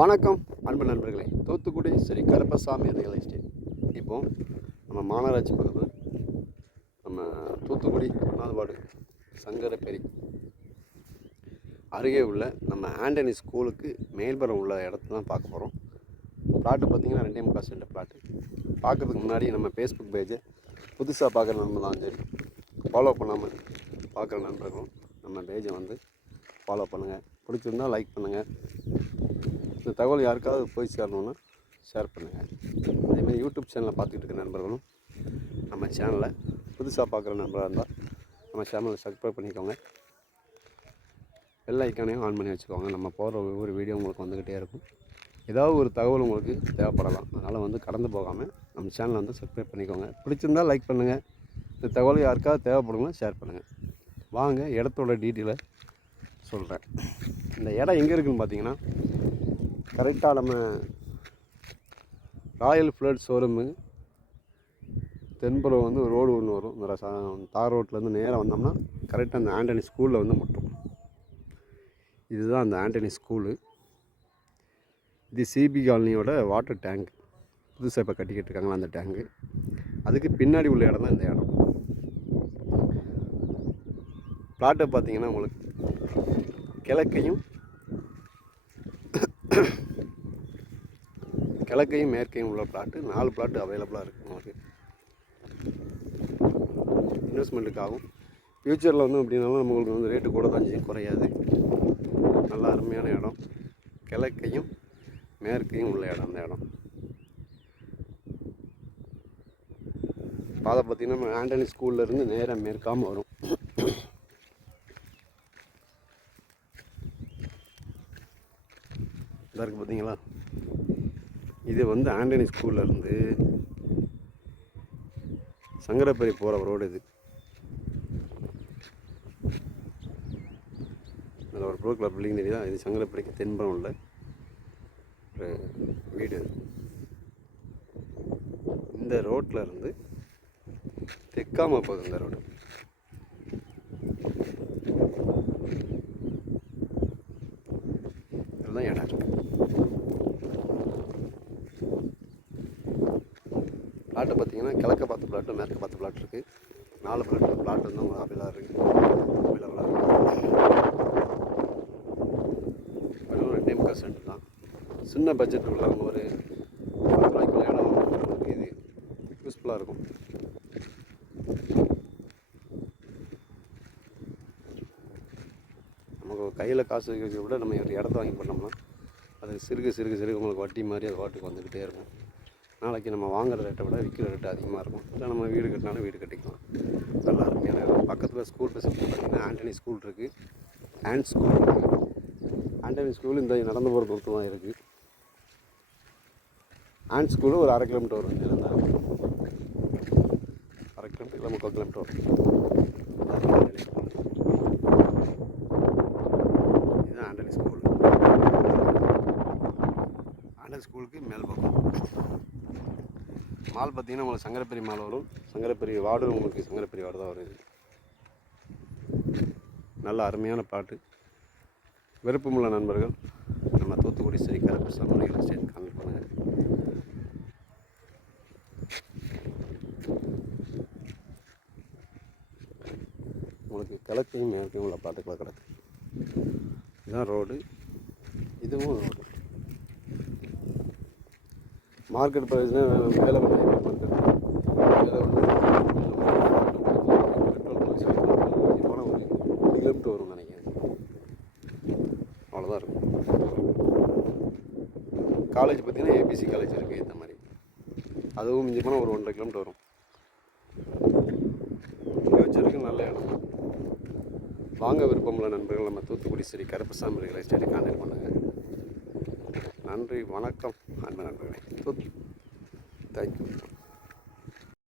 வணக்கம் அன்பு நண்பர்களே. Thoothukudi Sri Karuppasamy real estate. இப்போது நம்ம மாநகராட்சி பக்கத்தில் நம்ம தூத்துக்குடி ஒன்றாவது சங்கரப்பேரி அருகே உள்ள நம்ம ஆண்டனி ஸ்கூலுக்கு மேல்புறம் உள்ள இடத்த தான் பார்க்க போகிறோம். பிளாட்டு பார்த்திங்கன்னா 2.25 சென்ட் பிளாட்டு. பார்க்கறதுக்கு முன்னாடி நம்ம ஃபேஸ்புக் பேஜை புதுசாக பார்க்குற நண்பர் தான் சரி ஃபாலோ பண்ணாமல் பார்க்குற நண்பர்களும் நம்ம பேஜை வந்து ஃபாலோ பண்ணுங்கள். பிடிச்சிருந்தால் லைக் பண்ணுங்கள். இந்த தகவல் யாருக்காவது போய் சேரணுன்னா ஷேர் பண்ணுங்கள். அதேமாதிரி யூடியூப் சேனலை பார்த்துட்டு இருக்க நண்பர்களும் நம்ம சேனலை புதுசாக பார்க்குற நண்பராக இருந்தால் நம்ம சேனலை சப்ஸ்கிரைப் பண்ணிக்கோங்க. பெல் ஐக்கானையும் ஆன் பண்ணி வச்சுக்கோங்க. நம்ம போகிற ஒவ்வொரு வீடியோ உங்களுக்கு வந்துக்கிட்டே இருக்கும். ஏதாவது ஒரு தகவல் உங்களுக்கு தேவைப்படலாம். அதனால் வந்து கடந்து போகாமல் நம்ம சேனலை வந்து சப்ஸ்கிரைப் பண்ணிக்கோங்க. பிடிச்சிருந்தால் லைக் பண்ணுங்கள். இந்த தகவல் யாருக்காவது தேவைப்படுங்களோ ஷேர் பண்ணுங்கள். வாங்க இடத்தோட டீட்டெயிலை சொல்கிறேன். இந்த இடம் எங்கே இருக்குதுன்னு பார்த்தீங்கன்னா, கரெக்டாக நம்ம ராயல் ஃப்ளட் ஷோரூமு தென்புறம் வந்து ஒரு ரோடு ஒன்று வரும். இந்த தார் ரோட்லேருந்து நேராக வந்தோம்னா கரெக்டாக அந்த ஆண்டனி ஸ்கூலில் வந்து முட்டும். இதுதான் அந்த ஆண்டனி ஸ்கூலு. இது சிபி காலனியோட வாட்டர் டேங்க் புதுசாக இப்போ கட்டிக்கிட்டு இருக்காங்களா அந்த டேங்கு. அதுக்கு பின்னாடி உள்ள இடம் தான் இந்த இடம். பிளாட்டை பார்த்தீங்கன்னா உங்களுக்கு கிழக்கையும் மேற்கையும் உள்ள பிளாட்டு 4 பிளாட்டு அவைலபிளாக இருக்குது. உங்களுக்கு இன்வெஸ்ட்மெண்ட்டுக்காகும். ஃப்யூச்சரில் வந்து அப்படின்னாலும் நம்மளுக்கு வந்து ரேட்டு கூட தான் செய்யும், குறையாது. நல்லா அருமையான இடம். கிழக்கையும் மேற்கையும் உள்ள இடம் அந்த இடம். பாதை பார்த்திங்கன்னா நம்ம ஆண்டனி ஸ்கூல்லேருந்து நேராக மேற்காமல் வரும். இதாக இருக்குது பார்த்தீங்களா. இது வந்து ஆண்டனி ஸ்கூல்லேருந்து சங்கரப்பேரி போகிற ரோடு. இது அதில் ஒரு ப்ரோ கிளப் பில்டிங் தெரியுதா. இது சங்கரப்பேரிக்கு தென்புறம் உள்ள ஒரு வீடு. இந்த ரோட்டில் இருந்து தெற்காம போகுது இந்த ரோடு. இதுதான் இடம் இருக்குது. பிளாட்டு பார்த்தீங்கன்னா கிழக்க பார்த்து பிளாட்டு மேற்க பார்த்து பிளாட் இருக்குது. 4 பிளாட் வந்து உங்களுக்கு அவைலபிளாக இருக்குது. 2.25 சென்ட் தான். சின்ன பட்ஜெட் உள்ளவங்க ஒரு 10 ரூபாய்க்குள்ள இடம் உங்களுக்கு இது யூஸ்ஃபுல்லாக இருக்கும். நமக்கு கையில் காசு வைக்கிறத விட நம்ம இடத்த வாங்கி பண்ணோம்னா அது சிறுக உங்களுக்கு வட்டி மாதிரி அது வாட்டுக்கு வந்துக்கிட்டே இருக்கும். நாளைக்கு நம்ம வாங்குகிற ரேட்டை விட விற்கிற ரேட்டு அதிகமாக இருக்கும். இல்லை நம்ம வீடு கட்டினாலும் வீடு கட்டிக்கலாம். நல்லா அருமையான இடம். பக்கத்தில் ஸ்கூல் ஃபெசிலிட்டி பார்த்திங்கன்னா ஆண்டனி ஸ்கூல் இருக்குது, ஆண்ட் ஸ்கூல் இருக்குது. ஆண்டனி ஸ்கூல் இந்த நடந்து போகிற தூரத்து தான் இருக்குது. ஆண்ட் ஸ்கூலு ஒரு 1/2 கிலோமீட்டர் வரும். இருந்தால் 1/2 கிலோமீட்டர் இல்லை 3/4 கிலோமீட்டர் வரும். இதுதான் ஆண்டனி ஸ்கூல். ஆண்டனி ஸ்கூலுக்கு மேல் பக்கம் மால் பார்த்தீங்கன்னா உங்களுக்கு சங்கரப்பேரி மால் வரும். சங்கரப்பேரி வார்டு உங்களுக்கு சங்கரப்பேரி வார்டு தான் வருது. நல்ல அருமையான பாட்டு. விருப்பமுள்ள நண்பர்கள் நம்ம Thoothukudi Sri Karuppasamy real estate contact பண்ணுங்கள். உங்களுக்கு கிழக்கையும் மேற்கையும் உள்ள பாட்டுக்களை கிடக்கு. இதுதான் ரோடு. இதுவும் ரோடு. மார்க்கெட் ப்ரைஸ்னா வேலை பண்ணி மார்க்கெட் வேலை வந்து போனால் ஒரு 2 கிலோமீட்டர் வரும்னு நினைக்கிறேன். அவ்வளோதான் இருக்கும். காலேஜ் பார்த்திங்கன்னா ஏபிசி காலேஜ் இருக்குது. இந்த மாதிரி அதுவும் மிஞ்சி போனால் ஒரு 1.5 கிலோமீட்டர் வரும். இங்கே வச்சிருக்கு நல்ல இடம். வாங்க விருப்பமுள்ள நண்பர்கள் நம்ம தூத்துக்குடி ஸ்ரீ கருப்பசாமி ரியல் எஸ்டேட்டை கான்டாக்ட் பண்ணுங்கள். நன்றி, வணக்கம் அன்பு நண்பர்களே. தேங்க்யூ.